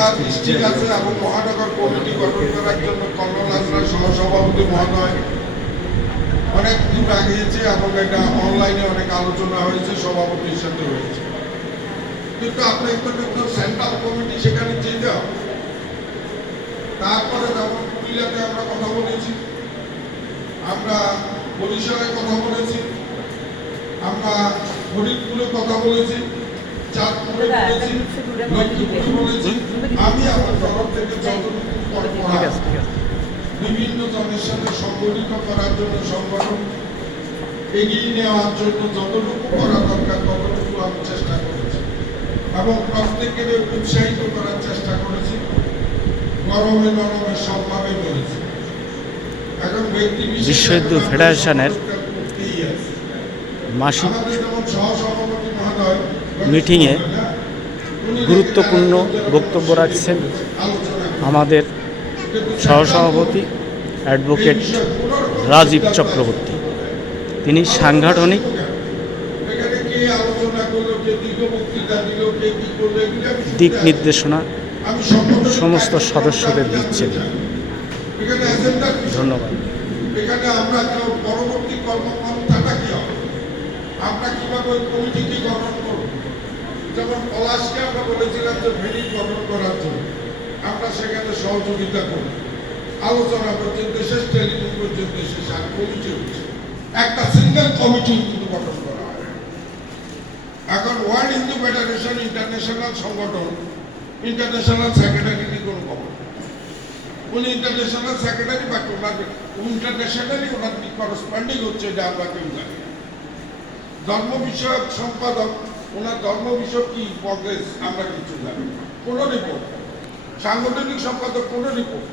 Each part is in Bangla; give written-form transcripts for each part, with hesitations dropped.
আপনার ডিস্ট্রিক্ট আছে এবং মহানগর কমিটি গঠন করার জন্য কল্লোল হাজরা সহসভাপতি মহোদয় অনেক দূর আগিয়েছে এবং এটা অনলাইনে অনেক আলোচনা হয়েছে, সভাপতির সাথে হয়েছে। কিন্তু আপনার তো সেন্ট্রাল কমিটি সেখানে যেতে হবে। তারপরে যেমন পুরুলিয়াতে আমরা কথা বলেছি, আমরা বরিশালে কথা বলেছি, আমরা ফরিদপুরে কথা বলেছি, চাঁদপুরে বলেছি, লক্ষ্মীপুরে বলেছি। আমি আমার তরফ থেকে যতটুকু বিভিন্ন জনের সাথে সংগঠিত করার জন্য, সংগঠন এগিয়ে নেওয়ার জন্য যতটুকু করা দরকার ততটুকু আমি চেষ্টা করেছি এবং প্রত্যেকের উৎসাহিত করার চেষ্টা করেছি। গরমে নরমে সবভাবে বলেছি। এখন বিশ্ব হিন্দু ফেডারেশনের মাসিক মিটিংয়ে গুরুত্বপূর্ণ বক্তব্য রাখছেন আমাদের সহসভাপতি অ্যাডভোকেট রাজীব চক্রবর্তী। তিনি সাংগঠনিক দিক নির্দেশনা সমস্ত সদস্যদের দিচ্ছেন। ধন্যবাদ। এখানে আমরা পরবর্তী কর্মপন্থাটা কি হবে, আমরা কিভাবে ওই কমিটিকে গঠন করব। যেমন পলাশকে আমরা বলেছিলাম যে ভেরি গঠন করার জন্য আমরা সেখানে সহযোগিতা করব, আলোচনা পর্যন্ত শেষ, টেলিফোন পর্যন্ত শেষ, আর কমিটি হচ্ছে একটা সিঙ্গেল কমিটি কিন্তু গঠন করা হয়। এখন ওয়ার্ল্ড হিন্দু ফেডারেশন ইন্টারন্যাশনাল সংগঠন, ইন্টারন্যাশনাল সেক্রেটারি কোনো খবর, উনি ইন্টারন্যাশনাল সেক্রেটারি বা ওনার ইন্টারন্যাশনালি ওনার করসপন্ডিং হচ্ছে, এটা আমরা কেউ জানি। ধর্ম বিষয়ক সম্পাদক, ওনার ধর্ম বিষয়ক কি প্রগ্রেস আমরা কিছু জানি, কোনো রিপোর্ট। সাংগঠনিক সম্পাদক কোনো রিপোর্ট।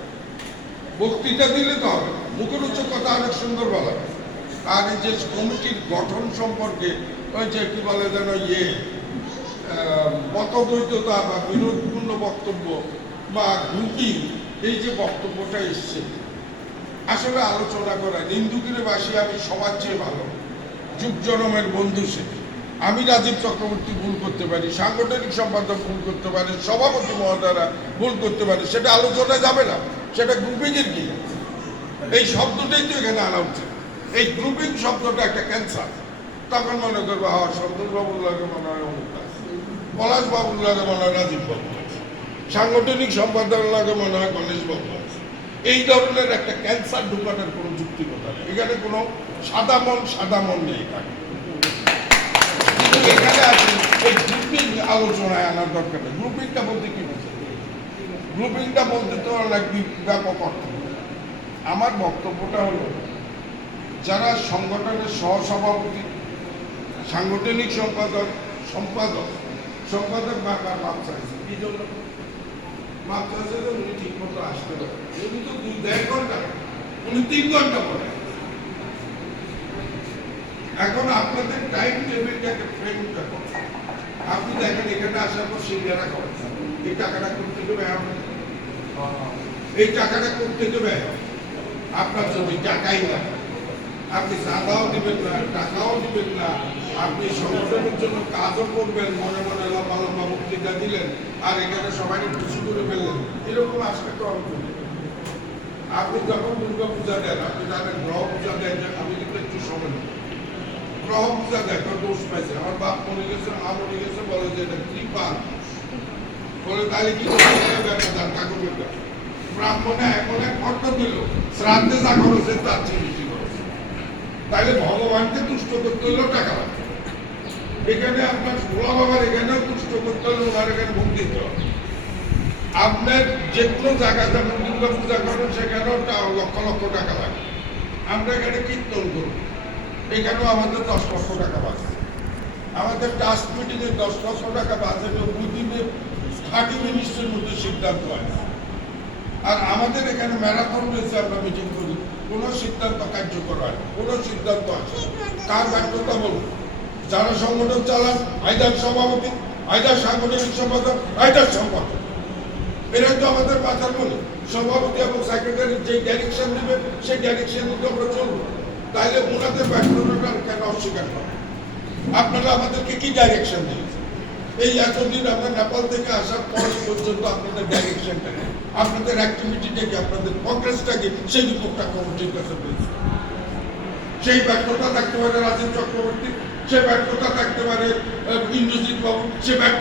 বক্তৃতা দিলে তো হবে, মুখের উচ্চ কথা অনেক সুন্দর বলা। আর এই যে কমিটির গঠন সম্পর্কে ওই যে কি বলে যেন মতদ্বৈততা বা বিরোধপূর্ণ বক্তব্য বা গ্রুপিং, এই যে বক্তব্যটা এসছে, আসলে আলোচনা করা নিন্দুকিরেবাসী আমি সবার চেয়ে ভালো, যুগ জনমের বন্ধু সে। আমি রাজীব চক্রবর্তী ভুল করতে পারি, সাংগঠনিক সম্পাদক ভুল করতে পারে, সভাপতি মহোদয়রা ভুল করতে পারে, সেটা আলোচনায় যাবে না। সেটা গ্রুপিংয়ের কি, এই শব্দটাই তো এখানে আনা উচিত। এই গ্রুপিং শব্দটা একটা ক্যান্সার। তখন মনে করবো হওয়া সন্তোষ বাবুর লাগে মনে হয় অমুক আছে, পলাশ বাবুর লাগে মনে হয় রাজীব বাবু আছে, সাংগঠনিক সম্পাদক লাগে মনে হয় গণেশ বাবু আছে। এই ধরনের একটা ক্যান্সার ঢুকানোর কোনো যুক্তিকতা নেই। এখানে কোনো সাদা মন নেই থাকে। এখানে আছে এই গ্রুপিং আলোচনায় আনার দরকার নেই। গ্রুপিংটা বলতে কি বলছে? গ্রুপিংটা বলতে তো অনেক ব্যাপক অর্থ। আমার বক্তব্যটা হলো, যারা সংগঠনের সহসভাপতি, সাংগঠনিক সম্পাদক বারবার মাপ চাইছে। কি জন্য মাপ চাইছে? উনি ঠিক মতো আসতে পারে। উনি তো 2-1.5 ঘন্টা, উনি 3 ঘন্টা পরে। এখন আপনাদের টাইম টেবিলটাকে ফ্রেমটা করুন। আপনি দেখেন এখানে আসার পর সিঙ্গারা খাওয়া, এই টাকাটা করতে দেবে, এই টাকাটা করতে দেবে আপনার যদি টাকাই না, আপনি চাঁদাও দিবেন না, টাকাও দিবেন না, আপনি সংগঠনের জন্য কাজও করবেন, মনে মনে লম্বা লম্বা বক্তৃতা দিলেন আর এখানে সবাইকে খুশি করে ফেললেন, এরকম আসলে তো অল্প। আপনি যখন দুর্গা পূজা দেন, আপনি জানেন গ্রহ পূজা দেন, আমি কিন্তু একটু সময় নেব। গ্রহ পূজা দেয় দোষ পাইছে, আমার বাপ মনে গেছে, মা মনে গেছে, বলে যে এটা কৃপা, বলে তাহলে কি ঠাকুরের ব্রাহ্মণে এখন এক অর্থ দিল, শ্রাদ্ধে যা খরচ তার চেয়ে বেশি খরচ। তাহলে ভগবানকে তুষ্ট করতে হলেও টাকা লাগবে। এখানে আপনার ভোলা বাবার এখানেও তুষ্ট করতে হলে ওনার এখানে ভোগ দিতে হবে। আপনার যে কোনো জায়গায় যেমন দুর্গা পূজা করেন সেখানেও লক্ষ লক্ষ টাকা লাগে। আমরা এখানে কীর্তন করি, এখানেও আমাদের 10 লক্ষ টাকা বাঁচে। আমাদের ট্রাস্ট মিটিংয়ে 10 লক্ষ টাকা বাঁচে, তো বুঝিয়ে 30 মিনিটের মধ্যে সিদ্ধান্ত হয়। আর আমাদের এখানে ম্যারাথন রয়েছে, আমরা মিটিং করি, কোনো সিদ্ধান্ত কার্যকর হয়, কোনো সিদ্ধান্ত আসে। কার ব্যর্থতা বলুন? যারা সংগঠন চালান, আইদার সভাপতি, আইদার সাংগঠনিক সম্পাদক, আইদার সম্পাদক, এরাই তো আমাদের মাথার মনে। সভাপতি এবং সেক্রেটারি যে ডাইরেকশন দেবে সেই ডাইরেকশনে তো আমরা চলবো। তাইলে ওনাদের ব্যর্থতা কেন অস্বীকার করেন? আপনারা আমাদেরকে কি ডাইরেকশন দিয়েছেন? এই এতদিন আমরা নেপাল থেকে আসার পর পর্যন্ত আপনাদের ডাইরেকশনটা কি, আপনাদের অ্যাক্টিভিটিটা কি, আপনাদের প্রগ্রেসটা কি, সেই রিপোর্টটা কমিটির কাছে পেয়েছি। সেই ব্যর্থতা থাকতে পারে রাজীব চক্রবর্তী, সে ব্যর্থতা থাকতে পারে ইন্দ্রজিৎ বাবু, সে ব্যর্থতা